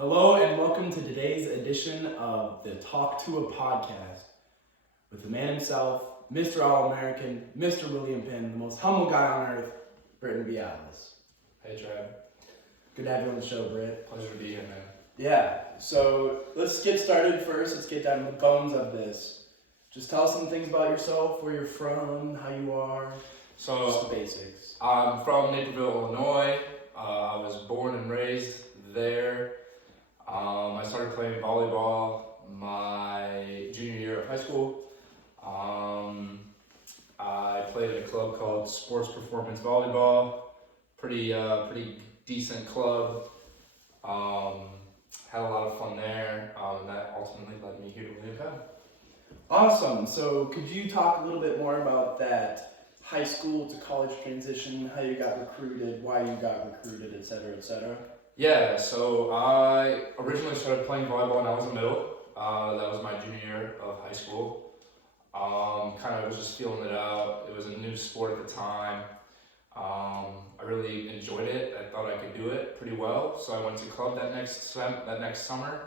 Hello and welcome to today's edition of the Talk to a Podcast with the man himself, Mr. All-American, Mr. William Penn, the most humble guy on earth, Britton Vialis. Hey Trev, Good to have you on the show, Britt. pleasure to be here, man. Yeah, so let's get started first. Let's get down to the bones of this. Just tell us some things about yourself, where you're from, how you are, just So the basics. I'm from Naperville, Illinois. I was born and raised there. I started playing volleyball my junior year of high school. I played at a club called Sports Performance Volleyball. Pretty decent club. Had a lot of fun there. That ultimately led me here to William Penn. Awesome. So could you talk a little bit more about that high school to college transition, how you got recruited, why you got recruited, et cetera, et cetera? Yeah, so I originally started playing volleyball when I was in middle. That was my junior year of high school. Kind of was just feeling it out. It was a new sport at the time. I really enjoyed it. I thought I could do it pretty well. So I went to club that next summer.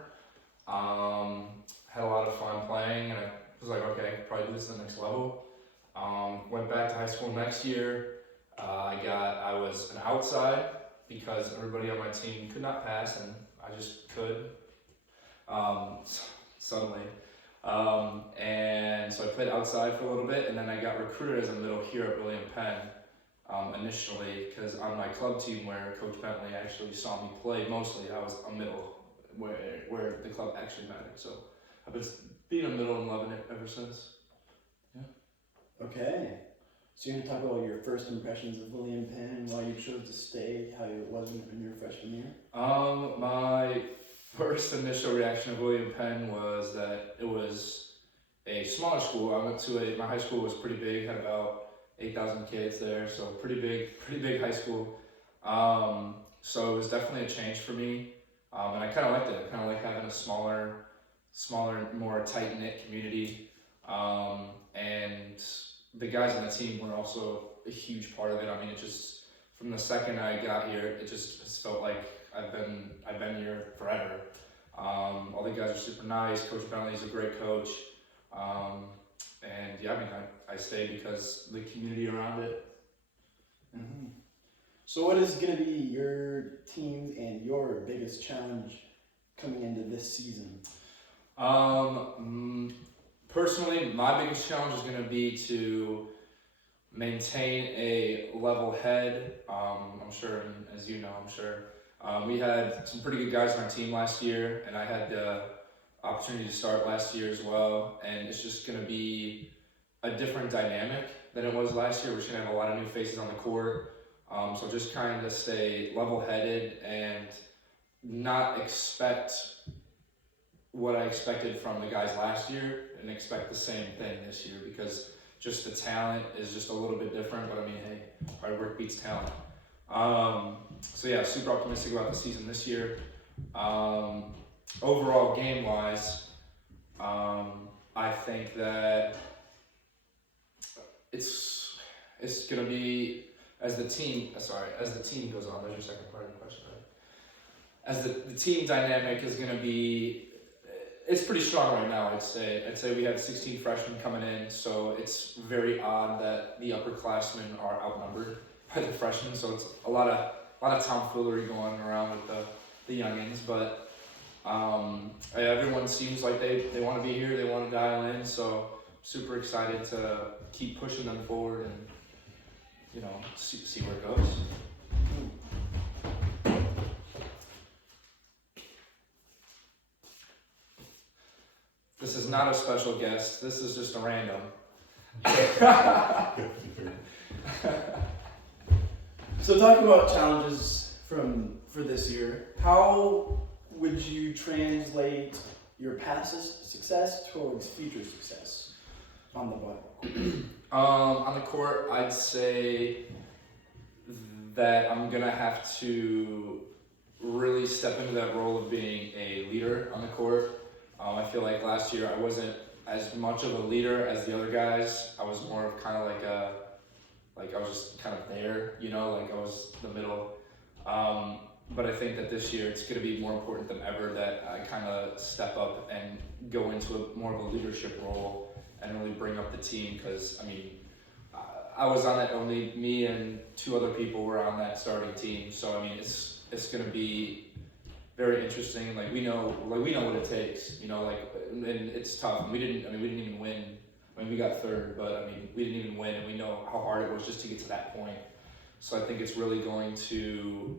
Had a lot of fun playing, and I was like, okay, I could probably do this to the next level. Went back to high school next year. I was an outside because everybody on my team could not pass, and I just could. Suddenly. And so I played outside for a little bit, and then I got recruited as a middle here at William Penn. Initially, because on my club team where Coach Bentley actually saw me play, mostly I was a middle where the club actually mattered. So I've been being a middle and loving it ever since. Okay. So you're going to talk about your first impressions of William Penn, why you chose to stay, how it was in your freshman year? My first initial reaction of William Penn was that it was a smaller school. I went to my high school was pretty big, had about 8,000 kids there, so pretty big high school. So it was definitely a change for me, and I kind of liked it. I kind of like having a smaller, more tight-knit community, and the guys on the team were also a huge part of it. I mean, it just, from the second I got here, it just felt like I've been here forever. All the guys are super nice. Coach Bentley's a great coach. And yeah, I mean, I stay because the community around it. Mm-hmm. So what is going to be your team and your biggest challenge coming into this season? Personally, my biggest challenge is going to be to maintain a level head. I'm sure, and as you know, we had some pretty good guys on our team last year, and I had the opportunity to start last year as well. And it's just going to be a different dynamic than it was last year. We're just going to have a lot of new faces on the court. So just kind of stay level-headed and not expect what I expected from the guys last year and expect the same thing this year, because just the talent is just a little bit different. But I mean, hey, hard work beats talent. So yeah, super optimistic about the season this year. Overall game-wise, I think that it's gonna be as the team goes on. There's your second part of the question, right? As the team dynamic is gonna be, it's pretty strong right now. I'd say we have 16 freshmen coming in, so it's very odd that the upperclassmen are outnumbered by the freshmen. So it's a lot of tomfoolery going around with the youngins, but everyone seems like they want to be here. They want to dial in. So super excited to keep pushing them forward and see where it goes. This is not a special guest. This is just a random. So talking about challenges for this year, how would you translate your past success towards future success on the volleyball? On the court, I'd say that I'm gonna have to really step into that role of being a leader on the court. I feel like last year I wasn't as much of a leader as the other guys. I was more of kind of like I was just kind of there, like I was the middle. but I think that this year it's going to be more important than ever that I kind of step up and go into more of a leadership role and really bring up the team, because I mean, I was on that, only me and two other people were on that starting team. So I mean, it's going to be very interesting. Like we know what it takes, and it's tough. We didn't even win. I mean, we got third, but I mean, we didn't even win, and we know how hard it was just to get to that point. So I think it's really going to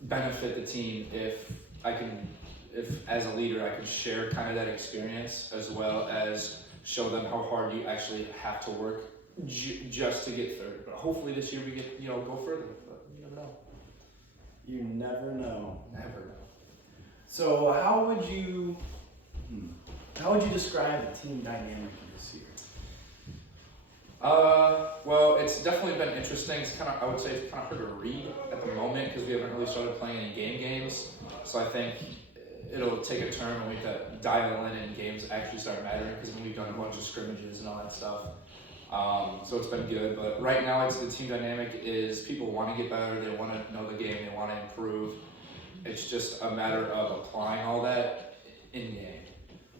benefit the team if as a leader I can share kind of that experience, as well as show them how hard you actually have to work just to get third. But hopefully this year we get go further. But you never know. You never know. Never know. So how would you describe the team dynamic this year? Well, it's definitely been interesting. I would say it's kind of hard to read at the moment because we haven't really started playing any games. So I think it'll take a turn when we have to dial in and games actually start mattering, because we've done a bunch of scrimmages and all that stuff. So it's been good, but right now the team dynamic is people want to get better, they want to know the game, they want to improve. It's just a matter of applying all that in game.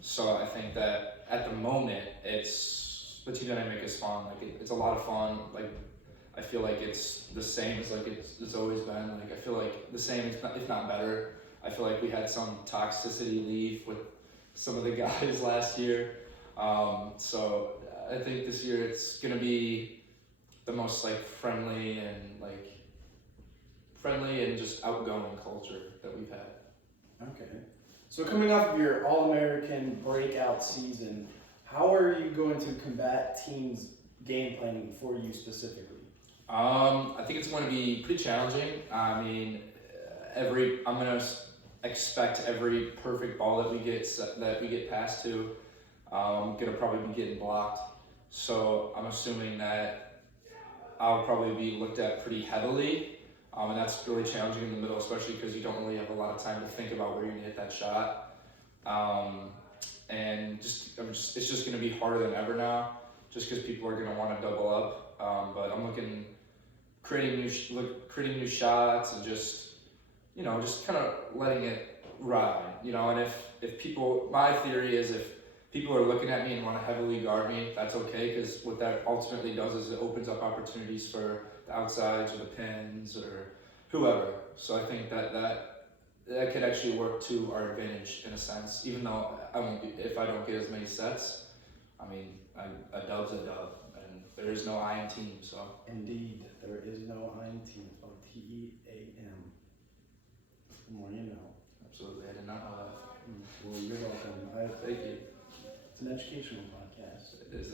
So I think that at the moment the team dynamic is fun. Like it's a lot of fun. Like I feel like it's the same as like it's always been. Like I feel like the same, if not better. I feel like we had some toxicity leave with some of the guys last year. So I think this year it's gonna be the most like friendly and just outgoing culture that we've had. Okay. So coming off of your All-American breakout season, how are you going to combat teams' game planning for you specifically? I think it's going to be pretty challenging. I mean, I'm gonna expect every perfect ball that we get passed to. I'm gonna probably be getting blocked. So I'm assuming that I'll probably be looked at pretty heavily. And that's really challenging in the middle, especially because you don't really have a lot of time to think about where you're gonna hit that shot. And it's just gonna be harder than ever now, just because people are gonna want to double up. But I'm looking, creating new shots and just kind of letting it ride. And if people, my theory is if people are looking at me and want to heavily guard me, that's okay, because what that ultimately does is it opens up opportunities for the outsides or the pins or whoever. So I think that could actually work to our advantage in a sense, even though if I don't get as many sets. I mean, a dub's a dub, and there is no I in team. So Indeed, there is no I in team. It's called TEAM. The more you know. absolutely, I did not know that. Well, you're welcome. Thank you. It's an educational podcast. It is.